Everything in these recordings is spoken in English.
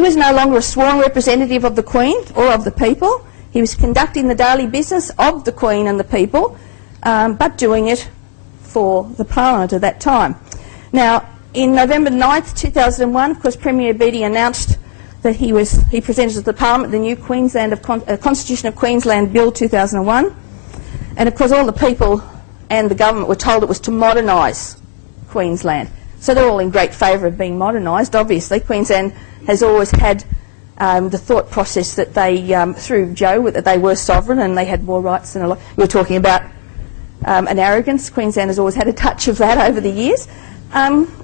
He was no longer a sworn representative of the Queen or of the people. He was conducting the daily business of the Queen and the people, but doing it for the Parliament at that time. Now, in November 9th, 2001, of course, Premier Beattie announced that he presented to the Parliament the new Constitution of Queensland Bill 2001. And of course, all the people and the government were told it was to modernise Queensland. So they're all in great favour of being modernised, obviously. Queensland has always had the thought process that they, through Joe, that they were sovereign and they had more rights than a lot. We were talking about an arrogance. Queensland has always had a touch of that over the years.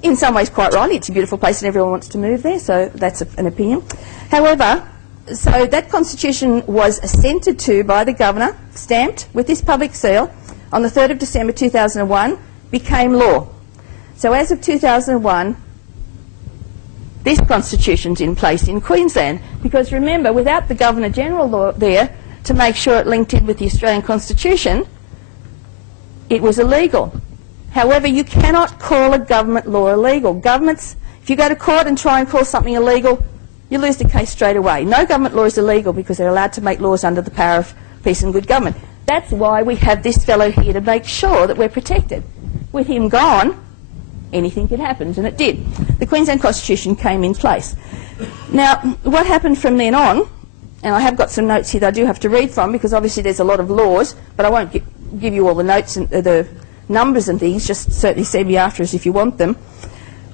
In some ways quite rightly, it's a beautiful place and everyone wants to move there, so that's an opinion. However, so that constitution was assented to by the governor, stamped with this public seal, on the 3rd of December 2001, became law. So as of 2001, this constitution's in place in Queensland, because remember, without the Governor-General there to make sure it linked in with the Australian Constitution, it was illegal. However, you cannot call a government law illegal. Governments, if you go to court and try and call something illegal, you lose the case straight away. No government law is illegal because they're allowed to make laws under the power of peace and good government. That's why we have this fellow here to make sure that we're protected. With him gone, anything could happen, and it did. The Queensland Constitution came in place. Now, what happened from then on, and I have got some notes here that I do have to read from because obviously there's a lot of laws, but I won't give you all the notes and the numbers and things, just certainly send me after us if you want them.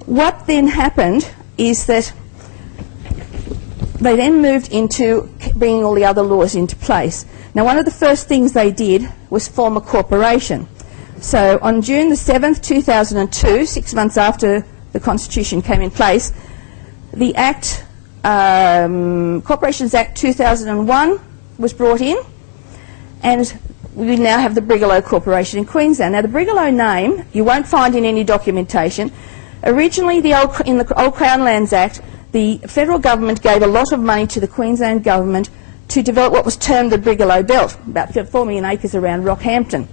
What then happened is that they then moved into bringing all the other laws into place. Now, one of the first things they did was form a corporation. So on June the 7th, 2002, 6 months after the Constitution came in place, the Act, Corporations Act 2001 was brought in, and we now have the Brigalow Corporation in Queensland. Now, the Brigalow name you won't find in any documentation. Originally, in the Old Crown Lands Act, the federal government gave a lot of money to the Queensland government to develop what was termed the Brigalow Belt, about 4 million acres around Rockhampton.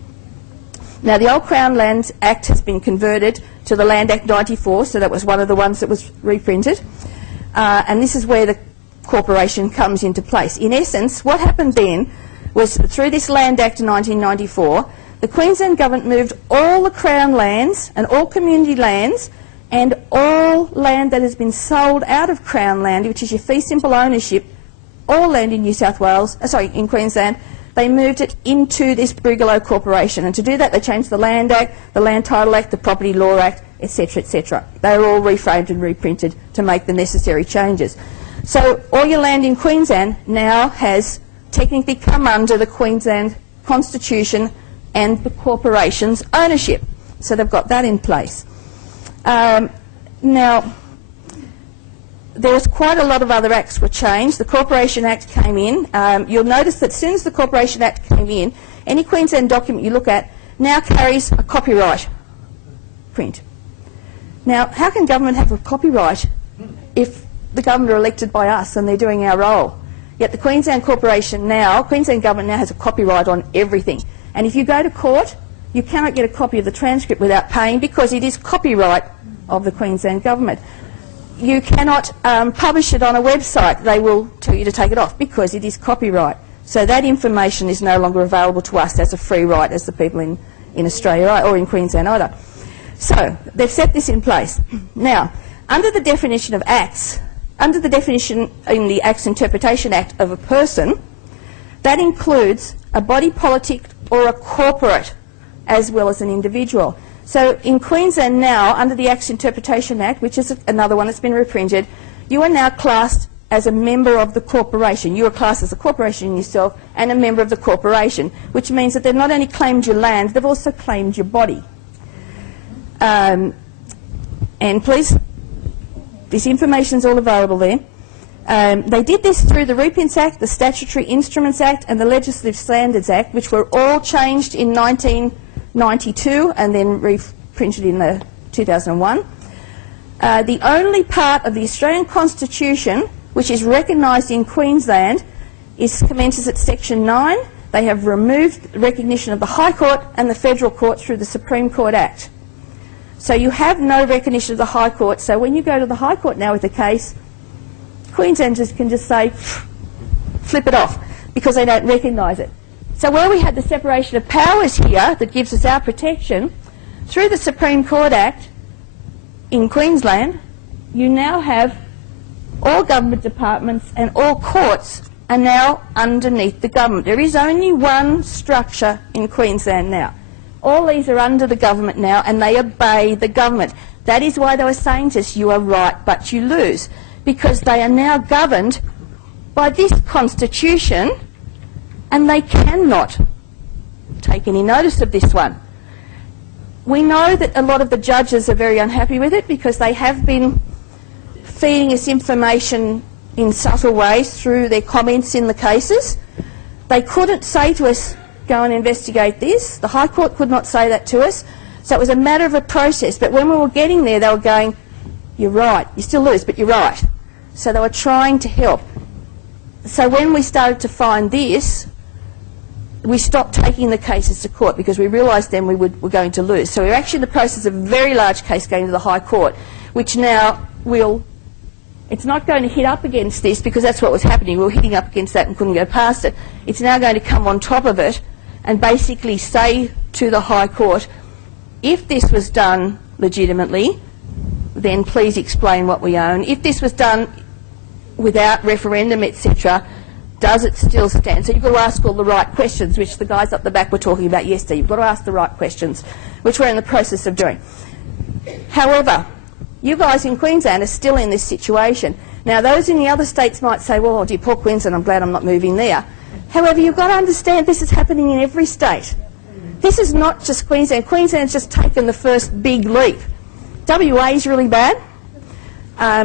Now, the Old Crown Lands Act has been converted to the Land Act 94, so that was one of the ones that was reprinted. And this is where the corporation comes into place. In essence, what happened then was through this Land Act in 1994, the Queensland government moved all the Crown lands and all community lands and all land that has been sold out of Crown land, which is your fee simple ownership, all land in New South Wales, in Queensland, they moved it into this Brigalow Corporation. And to do that, they changed the Land Act, the Land Title Act, the Property Law Act, etc., etc. They were all reframed and reprinted to make the necessary changes. So all your land in Queensland now has technically come under the Queensland Constitution and the corporation's ownership. So they've got that in place. Now, there was quite a lot of other acts were changed. The Corporation Act came in. You'll notice that as soon as the Corporation Act came in, any Queensland document you look at now carries a copyright print. Now, how can government have a copyright if the government are elected by us and they're doing our role? Yet the Queensland Corporation now, Queensland government now has a copyright on everything. And if you go to court, you cannot get a copy of the transcript without paying because it is copyright of the Queensland government. You cannot publish it on a website. They will tell you to take it off because it is copyright. So that information is no longer available to us as a free right as the people in Australia or in Queensland either. So they've set this in place. Now, under the definition of acts, under the definition in the Acts Interpretation Act of a person, that includes a body politic or a corporate as well as an individual. So in Queensland now, under the Acts Interpretation Act, which is another one that's been reprinted, you are now classed as a member of the corporation. You are classed as a corporation yourself and a member of the corporation, which means that they've not only claimed your land, they've also claimed your body. And please, this information is all available there. They did this through the Reprints Act, the Statutory Instruments Act and the Legislative Standards Act, which were all changed in 1992 and then reprinted in 2001. The only part of the Australian Constitution which is recognised in Queensland commences at Section 9. They have removed recognition of the High Court and the Federal Court through the Supreme Court Act. So you have no recognition of the High Court. So when you go to the High Court now with a case, Queenslanders can just say, flip it off, because they don't recognise it. So where we had the separation of powers here that gives us our protection, through the Supreme Court Act in Queensland, you now have all government departments and all courts are now underneath the government. There is only one structure in Queensland now. All these are under the government now and they obey the government. That is why they were saying to us, you are right but you lose, because they are now governed by this constitution and they cannot take any notice of this one. We know that a lot of the judges are very unhappy with it because they have been feeding us information in subtle ways through their comments in the cases. They couldn't say to us, go and investigate this. The High Court could not say that to us. So it was a matter of a process. But when we were getting there, they were going, you're right, you still lose, but you're right. So they were trying to help. So when we started to find this, we stopped taking the cases to court because we realised then we were going to lose. So we're actually in the process of a very large case going to the High Court, which now will, it's not going to hit up against this because that's what was happening. We were hitting up against that and couldn't go past it. It's now going to come on top of it and basically say to the High Court, if this was done legitimately, then please explain what we own. If this was done without referendum, etc., does it still stand? So you've got to ask all the right questions, which the guys up the back were talking about yesterday. You've got to ask the right questions, which we're in the process of doing. However, you guys in Queensland are still in this situation. Now, those in the other states might say, well, oh dear, poor Queensland, I'm glad I'm not moving there. However, you've got to understand this is happening in every state. This is not just Queensland. Queensland's just taken the first big leap. WA is really bad.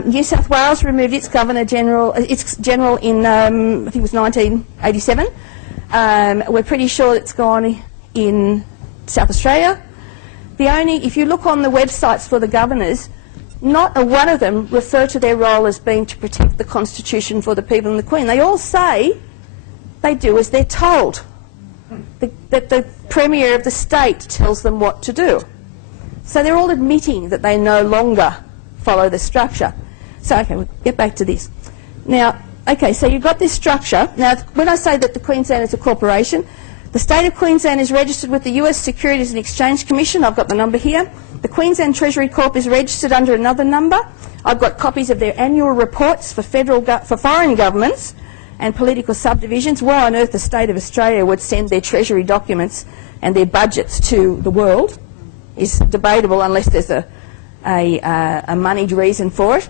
New South Wales removed its Governor-General, its General in, I think it was 1987. We're pretty sure it's gone in South Australia. If you look on the websites for the governors, not a one of them refer to their role as being to protect the Constitution for the people and the Queen. They all say they do as they're told, that the Premier of the state tells them what to do. So they're all admitting that they no longer follow the structure. So, okay, we'll get back to this. Now, okay, so you've got this structure. Now, when I say that the Queensland is a corporation, the state of Queensland is registered with the US Securities and Exchange Commission. I've got the number here. The Queensland Treasury Corp is registered under another number. I've got copies of their annual reports for foreign governments and political subdivisions. Why on earth the state of Australia would send their treasury documents and their budgets to the world is debatable unless there's a moneyed reason for it.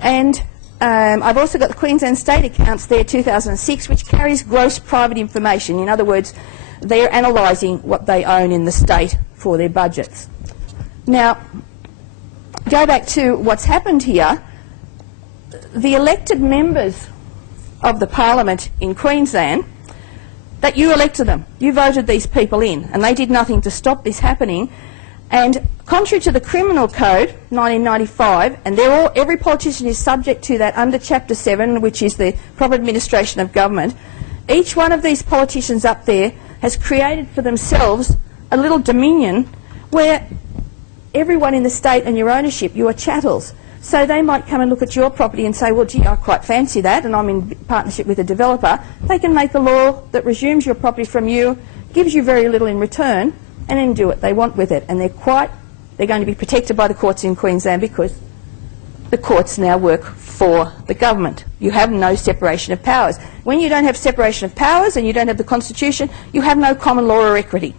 And I've also got the Queensland State Accounts there, 2006, which carries gross private information. In other words, they're analysing what they own in the state for their budgets. Now, go back to what's happened here. The elected members of the Parliament in Queensland, that you elected them, you voted these people in, and they did nothing to stop this happening. And contrary to the Criminal Code, 1995, and every politician is subject to that under Chapter 7, which is the proper administration of government, each one of these politicians up there has created for themselves a little dominion where everyone in the state and your ownership, you are chattels. So they might come and look at your property and say, well, gee, I quite fancy that, and I'm in partnership with a developer. They can make a law that resumes your property from you, gives you very little in return, and then do what they want with it. And they're going to be protected by the courts in Queensland because the courts now work for the government. You have no separation of powers. When you don't have separation of powers and you don't have the Constitution, you have no common law or equity.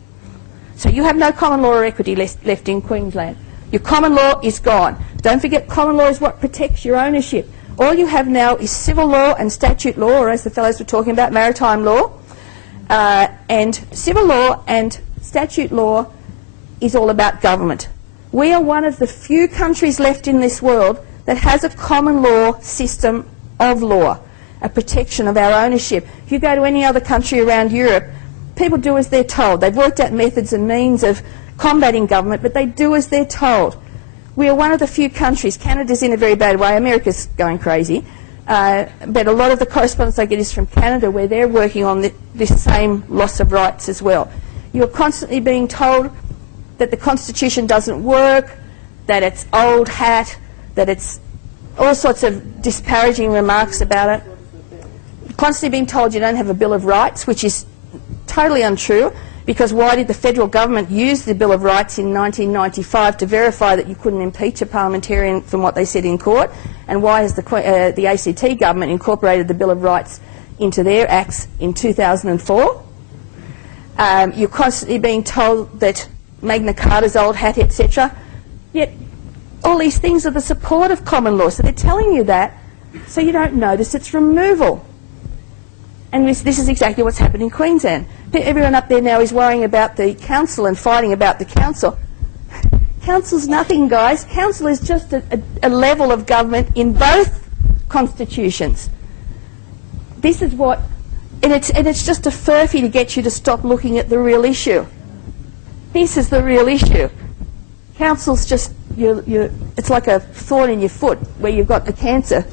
So you have no common law or equity left in Queensland. Your common law is gone. Don't forget, common law is what protects your ownership. All you have now is civil law and statute law, or as the fellows were talking about, maritime law. And civil law and statute law is all about government. We are one of the few countries left in this world that has a common law system of law, a protection of our ownership. If you go to any other country around Europe, people do as they're told. They've worked out methods and means of combating government, but they do as they're told. We are one of the few countries. Canada's in a very bad way. America's going crazy. But a lot of the correspondence I get is from Canada, where they're working on this same loss of rights as well. You're constantly being told that the Constitution doesn't work, that it's old hat, that it's all sorts of disparaging remarks about it. Constantly being told you don't have a Bill of Rights, which is totally untrue, because why did the federal government use the Bill of Rights in 1995 to verify that you couldn't impeach a parliamentarian from what they said in court? And why has the ACT government incorporated the Bill of Rights into their acts in 2004? You're constantly being told that Magna Carta's old hat, etc. Yet all these things are the support of common law. So they're telling you that so you don't notice its removal. And this is exactly what's happened in Queensland. Everyone up there now is worrying about the council and fighting about the council. Council's nothing, guys. Council is just a level of government in both constitutions. This is what, and it's just a furphy to get you to stop looking at the real issue. This is the real issue. Council's just, it's like a thorn in your foot where you've got the cancer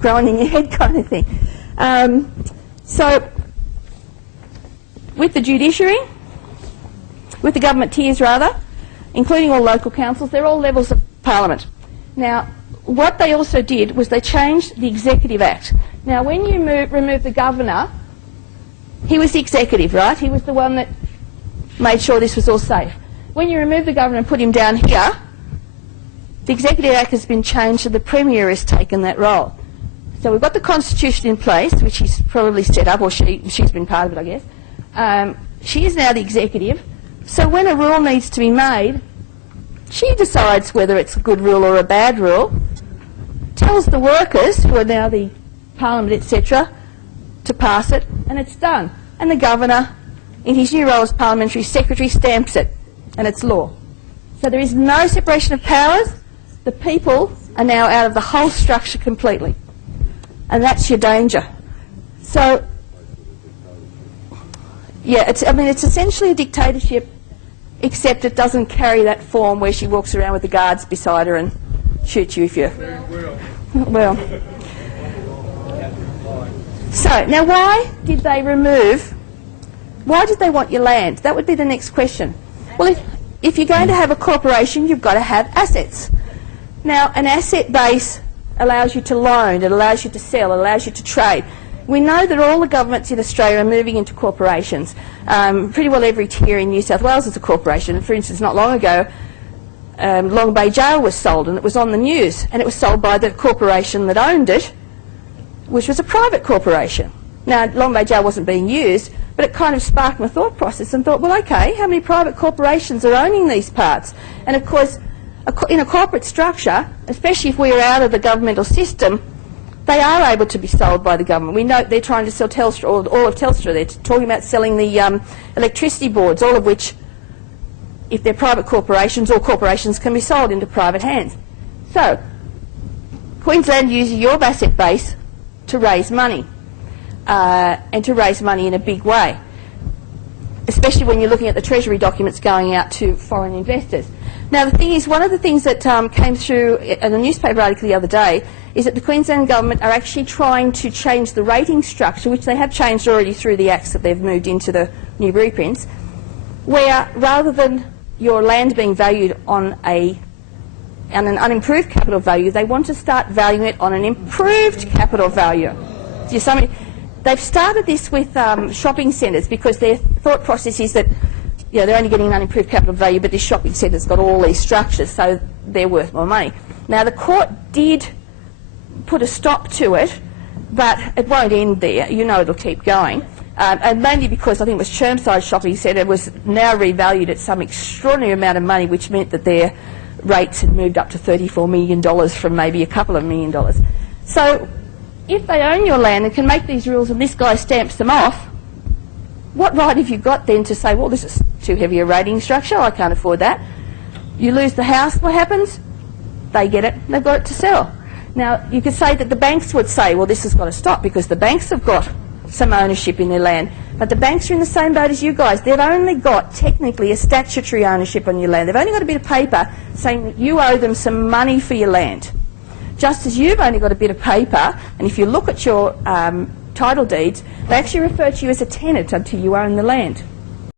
growing in your head kind of thing. So, with the judiciary, with the government tiers rather, including all local councils, they're all levels of parliament. Now, what they also did was they changed the Executive Act. Now, when you remove the governor, he was the executive, right? He was the one that made sure this was all safe. When you remove the governor and put him down here, the Executive Act has been changed and the Premier has taken that role. So we've got the Constitution in place, which he's probably set up, or she's been part of it, I guess. She is now the executive. So when a rule needs to be made, she decides whether it's a good rule or a bad rule, tells the workers, who are now the Parliament, etc., to pass it, and it's done. And the Governor, in his new role as Parliamentary Secretary, stamps it, and it's law. So there is no separation of powers. The people are now out of the whole structure completely. And that's your danger. So, yeah, it's essentially a dictatorship, except it doesn't carry that form where she walks around with the guards beside her and shoots you if you... Well. So, now why did they want your land? That would be the next question. Well, if you're going to have a corporation, you've got to have assets. Now, an asset base allows you to loan, it allows you to sell, it allows you to trade. We know that all the governments in Australia are moving into corporations. Pretty well every tier in New South Wales is a corporation. For instance, not long ago, Long Bay Jail was sold, and it was on the news, and it was sold by the corporation that owned it, which was a private corporation. Now, Long Bay Jail wasn't being used, but it kind of sparked my thought process and thought, well, okay, how many private corporations are owning these parts? And of course, in a corporate structure, especially if we're out of the governmental system, they are able to be sold by the government. We know they're trying to sell Telstra, or all of Telstra. They're talking about selling the electricity boards, all of which, if they're private corporations, all corporations can be sold into private hands. So, Queensland uses your asset base to raise money, and to raise money in a big way, especially when you're looking at the Treasury documents going out to foreign investors. Now, the thing is, one of the things that came through in a newspaper article the other day is that the Queensland government are actually trying to change the rating structure, which they have changed already through the acts that they've moved into the new blueprints, where rather than your land being valued on an unimproved capital value, they want to start valuing it on an improved capital value. They've started this with shopping centres, because their thought process is that they're only getting an unimproved capital value, but this shopping centre's got all these structures, so they're worth more money. Now, the court did put a stop to it, but it won't end there. You know it'll keep going. And mainly because I think it was Chermside Shopping Centre was now revalued at some extraordinary amount of money, which meant that their rates had moved up to $34 million from maybe a couple of $1 million. So if they own your land and can make these rules and this guy stamps them off, what right have you got then to say, well, this is too heavy a rating structure, I can't afford that? You lose the house, what happens? They get it, they've got it to sell. Now, you could say that the banks would say, well, this has got to stop because the banks have got some ownership in their land. But the banks are in the same boat as you guys. They've only got, technically, a statutory ownership on your land. They've only got a bit of paper saying that you owe them some money for your land. Just as you've only got a bit of paper, and if you look at your title deeds, they actually refer to you as a tenant until you own the land.